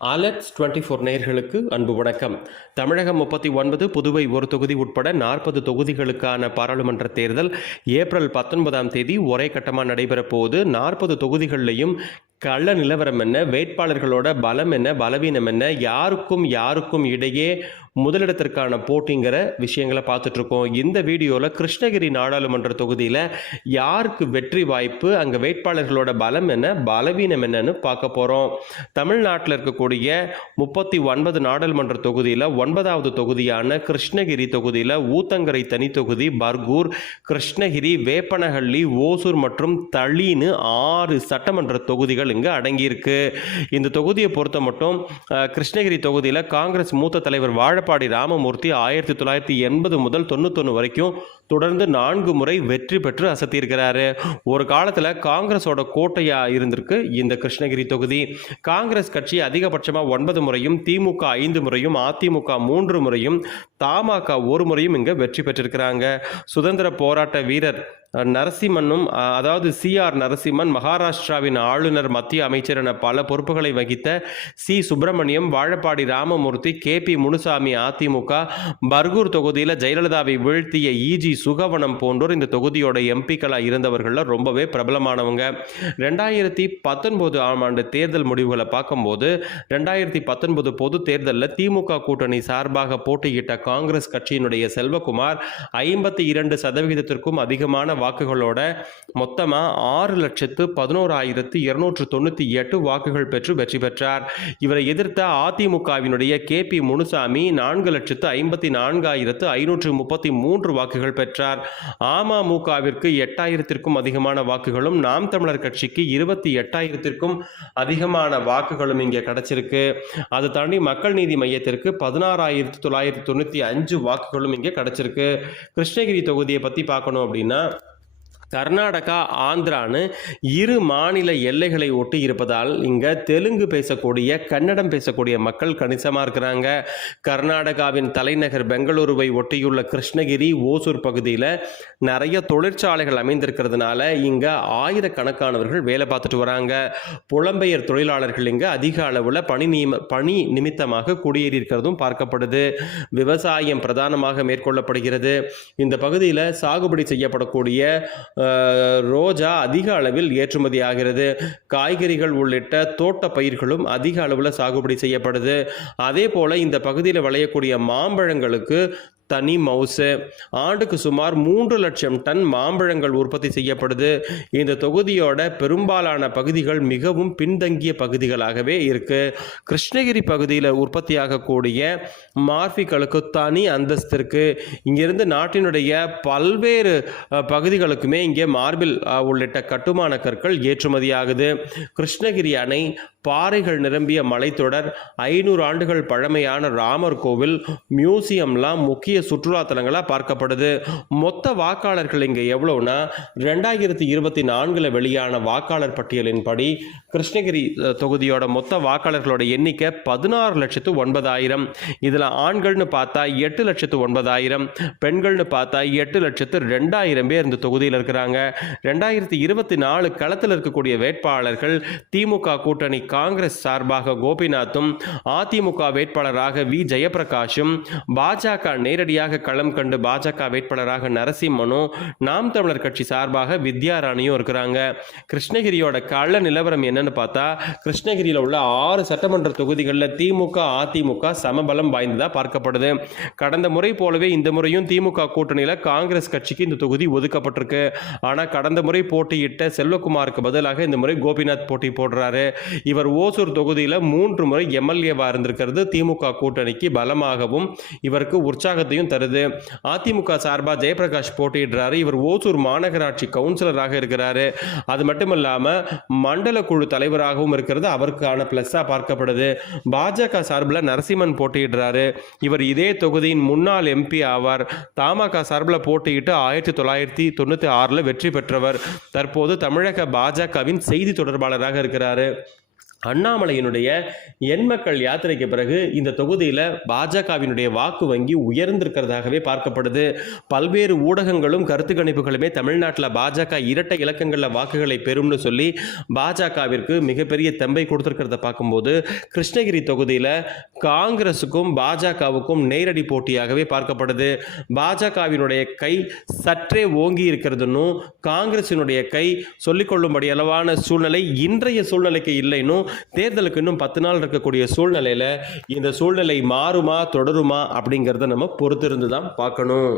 Alerts 24 நேயர்களுக்கு அன்பு வணக்கம். தமிழகம் 39, புதுவை ஒரு தொகுதி உட்பட 40 தொகுதிகளுக்கான பாராளுமன்ற தேர்தல் ஏப்ரல் 19ஆம் தேதி ஒரே கட்டமாக நடைபெற போகுது. 40 தொகுதிகளிலையும் கள நிலவரம் என்ன, வேட்பாளர்களோட பலம் என்ன, பலவீனம் என்ன, யாருக்கும் இடையே முதலிடத்திற்கான போட்டிங்கிற விஷயங்களை பார்த்துட்டு இருக்கோம். இந்த வீடியோவில் கிருஷ்ணகிரி நாடாளுமன்ற தொகுதியில் யாருக்கு வெற்றி வாய்ப்பு, அங்கே வேட்பாளர்களோட பலம் என்ன, பலவீனம் என்னன்னு பார்க்க போகிறோம். தமிழ்நாட்டில் இருக்கக்கூடிய 39 நாடாளுமன்ற தொகுதியில் 9வது தொகுதியான கிருஷ்ணகிரி தொகுதியில் ஊத்தங்கரை தனி தொகுதி, பர்கூர், கிருஷ்ணகிரி, வேப்பனஹள்ளி, ஓசூர் மற்றும் தளின்னு 6 சட்டமன்ற தொகுதிகள் இங்கு அடங்கியிருக்கு. இந்த தொகுதியை பொறுத்த மட்டும் கிருஷ்ணகிரி தொகுதியில் காங்கிரஸ் மூத்த தலைவர் வாழப்பாடி ராமமூர்த்தி 1980 முதல் 91 வரைக்கும் தொடர்ந்து 4 முறை வெற்றி பெற்று அசத்தியிருக்கிறாரு. ஒரு காலத்தில் காங்கிரஸோட கோட்டையா இருந்திருக்கு இந்த கிருஷ்ணகிரி தொகுதி. காங்கிரஸ் கட்சி அதிகபட்சமாக 9 முறையும், திமுக 5 முறையும், அதிமுக 3 முறையும், தமாக 1 முறையும் இங்கே வெற்றி பெற்றிருக்கிறாங்க. சுதந்திர போராட்ட வீரர் நரசிம்மனும், அதாவது சிஆர் நரசிம்மன், மகாராஷ்டிராவின் ஆளுநர், மத்திய அமைச்சர் என பல பொறுப்புகளை வகித்த சி சுப்பிரமணியம், வாழப்பாடி ராமமூர்த்தி, கேபி முனுசாமி அதிமுக, பர்கூர் தொகுதியில் ஜெயலலிதாவை வீழ்த்திய இஜி சுகவனம் போன்றோர் இந்த தொகுதியோட எம்பிக்களாக இருந்தவர்கள் ரொம்பவே பிரபலமானவங்க. 2019 ஆண்டு தேர்தல் முடிவுகளை பார்க்கும்போது 2019 பொது தேர்தலில் திமுக கூட்டணி சார்பாக போட்டியிட்ட காங்கிரஸ் கட்சியினுடைய செல்வகுமார் 52% அதிகமான வாக்குகளோட மொத்தமா 6,11,298 வாக்குகள் பெற்று வெற்றி பெற்றார். இவரை எதிர்த்த அதிமுகவினுடைய கேபி முனுசாமி 4,54,533 வாக்குகள் பெற்றார். அமமுகவிற்கு 8,000க்கும் அதிகமான வாக்குகளும், நாம் தமிழர் கட்சிக்கு 28,000க்கும் அதிகமான வாக்குகளும் இங்கே கிடைச்சிருக்கு. அதை தாண்டி மக்கள் நீதி மையத்திற்கு 16,995 வாக்குகளும் இங்கே கிடைச்சிருக்கு. கிருஷ்ணகிரி தொகுதியை பற்றி பார்க்கணும் அப்படின்னா, கர்நாடகா, ஆந்திரான்னு 2 மாநில எல்லைகளை ஒட்டி இருப்பதால் இங்கே தெலுங்கு பேசக்கூடிய, கன்னடம் பேசக்கூடிய மக்கள் கணிசமாக இருக்கிறாங்க. கர்நாடகாவின் தலைநகர் பெங்களூருவை ஒட்டியுள்ள கிருஷ்ணகிரி, ஓசூர் பகுதியில் நிறைய தொழிற்சாலைகள் அமைந்திருக்கிறதுனால இங்கே ஆயிரக்கணக்கானவர்கள் வேலை பார்த்துட்டு வராங்க. புலம்பெயர் தொழிலாளர்கள் இங்கே அதிக அளவில் பணி நிமித்தமாக குடியேறி இருக்கிறதும் பார்க்கப்படுது. விவசாயம் பிரதானமாக மேற்கொள்ளப்படுகிறது. இந்த பகுதியில் சாகுபடி செய்யப்படக்கூடிய ரோஜா அதிக அளவில் ஏற்றுமதி ஆகிறது. காய்கறிகள் உள்ளிட்ட தோட்ட பயிர்களும் அதிக அளவில் சாகுபடி செய்யப்படுது. அதே போல இந்த பகுதியில் விளையக்கூடிய மாம்பழங்களுக்கு தனி மவுசு. ஆண்டுக்கு சுமார் 3 லட்சம் டன் மாம்பழங்கள் உற்பத்தி செய்யப்படுது. இந்த தொகுதியோட பெரும்பாலான பகுதிகள் மிகவும் பின்தங்கிய பகுதிகளாகவே இருக்கு. கிருஷ்ணகிரி பகுதியில் உற்பத்தியாகக்கூடிய மார்பிகளுக்கு தனி அந்தஸ்து இருக்கு. இங்கிருந்து நாட்டினுடைய பல்வேறு பகுதிகளுக்குமே இங்கே மார்பிள் உள்ளிட்ட கட்டுமான கற்கள் ஏற்றுமதி ஆகுது. கிருஷ்ணகிரி அணை, பாறைகள் நிரம்பிய மலைத்தொடர், 500 ஆண்டுகள் பழமையான ராமர் கோவில், மியூசியம்லாம் முக்கிய சுற்றுலா தலங்களாக பார்க்கப்படுது. மொத்த வாக்காளர்கள் இங்கே எவ்வளோனா, 2024 வெளியான வாக்காளர் பட்டியலின்படி கிருஷ்ணகிரி தொகுதியோட மொத்த வாக்காளர்களோட எண்ணிக்கை 16,09,000. இதில் ஆண்கள்னு பார்த்தா 8,09,000, பெண்கள்னு பார்த்தா 8,02,000 பேர் இந்த தொகுதியில் இருக்கிறாங்க. 2024 களத்தில் இருக்கக்கூடிய வேட்பாளர்கள் திமுக கூட்டணி காங்கிரஸ் சார்பாக கோபிநாத்தும், அதிமுக வேட்பாளராக வி ஜெயபிரகாஷும், பாஜக நேரடியாக களம் கண்டு பாஜக வேட்பாளராக நரசிம்மனும், நாம் தமிழர் கட்சி சார்பாக வித்யாராணியும் இருக்கிறாங்க. கிருஷ்ணகிரியோட கள நிலவரம் என்னன்னு பார்த்தா, கிருஷ்ணகிரியில் உள்ள 6 சட்டமன்ற தொகுதிகளில் திமுக, அதிமுக சமபலம் வாய்ந்ததா பார்க்கப்படுது. கடந்த முறை போலவே இந்த முறையும் திமுக கூட்டணியில் காங்கிரஸ் கட்சிக்கு இந்த தொகுதி ஒதுக்கப்பட்டிருக்கு. ஆனால் கடந்த முறை போட்டியிட்ட செல்வகுமாருக்கு பதிலாக இந்த முறை கோபிநாத் போட்டி போடுறாரு. இவர் ஓசூர் தொகுதியில் 3 முறை எம்எல்ஏவா இருந்திருக்கிறது திமுக கூட்டணிக்கு பலமாகவும் இவருக்கு உற்சாகத்தையும் தருது. அதிமுக சார்பாக ஜெயபிரகாஷ் போட்டியிடுறாரு. இவர் ஓசூர் மாநகராட்சி கவுன்சிலராக இருக்கிறாரு. அது மட்டும் இல்லாமல் மண்டல குழு தலைவராகவும் இருக்கிறது அவருக்கான பிளஸ்ஸா பார்க்கப்படுது. பாஜக சார்பில் நரசிம்மன் போட்டியிடுறாரு. இவர் இதே தொகுதியின் முன்னாள் எம்பி ஆவார். தமாக சார்பில் போட்டியிட்டு 1996 வெற்றி பெற்றவர். தற்போது தமிழக பாஜகவின் செய்தி தொடர்பாளராக இருக்கிறாரு. அண்ணாமலையினுடைய எண்மக்கள் யாத்திரைக்கு பிறகு இந்த தொகுதியில் பாஜகவினுடைய வாக்கு வங்கி உயர்ந்திருக்கிறதாகவே பார்க்கப்படுது. பல்வேறு ஊடகங்களும் கருத்து கணிப்புகளுமே தமிழ்நாட்டில் பாஜக இரட்டை இலக்கங்களில் வாக்குகளை பெறும்னு சொல்லி பாஜகவிற்கு மிகப்பெரிய தெம்பை கொடுத்திருக்கிறத பார்க்கும்போது கிருஷ்ணகிரி தொகுதியில் காங்கிரஸுக்கும் பாஜகவுக்கும் நேரடி போட்டியாகவே பார்க்கப்படுது. பாஜகவினுடைய கை சற்றே ஓங்கி இருக்கிறதுன்னு காங்கிரசினுடைய கை சொல்லிக்கொள்ளும்படி அளவான சூழ்நிலை இன்றைய சூழ்நிலைக்கு இல்லைன்னு தேர்தலுக்கு இன்னும் 10 நாள் இருக்கக்கூடிய சூழ்நிலையில இந்த சூழ்நிலை மாறுமா தொடருமா அப்படிங்கிறத நம்ம பொறுத்திருந்து தான் பார்க்கணும்.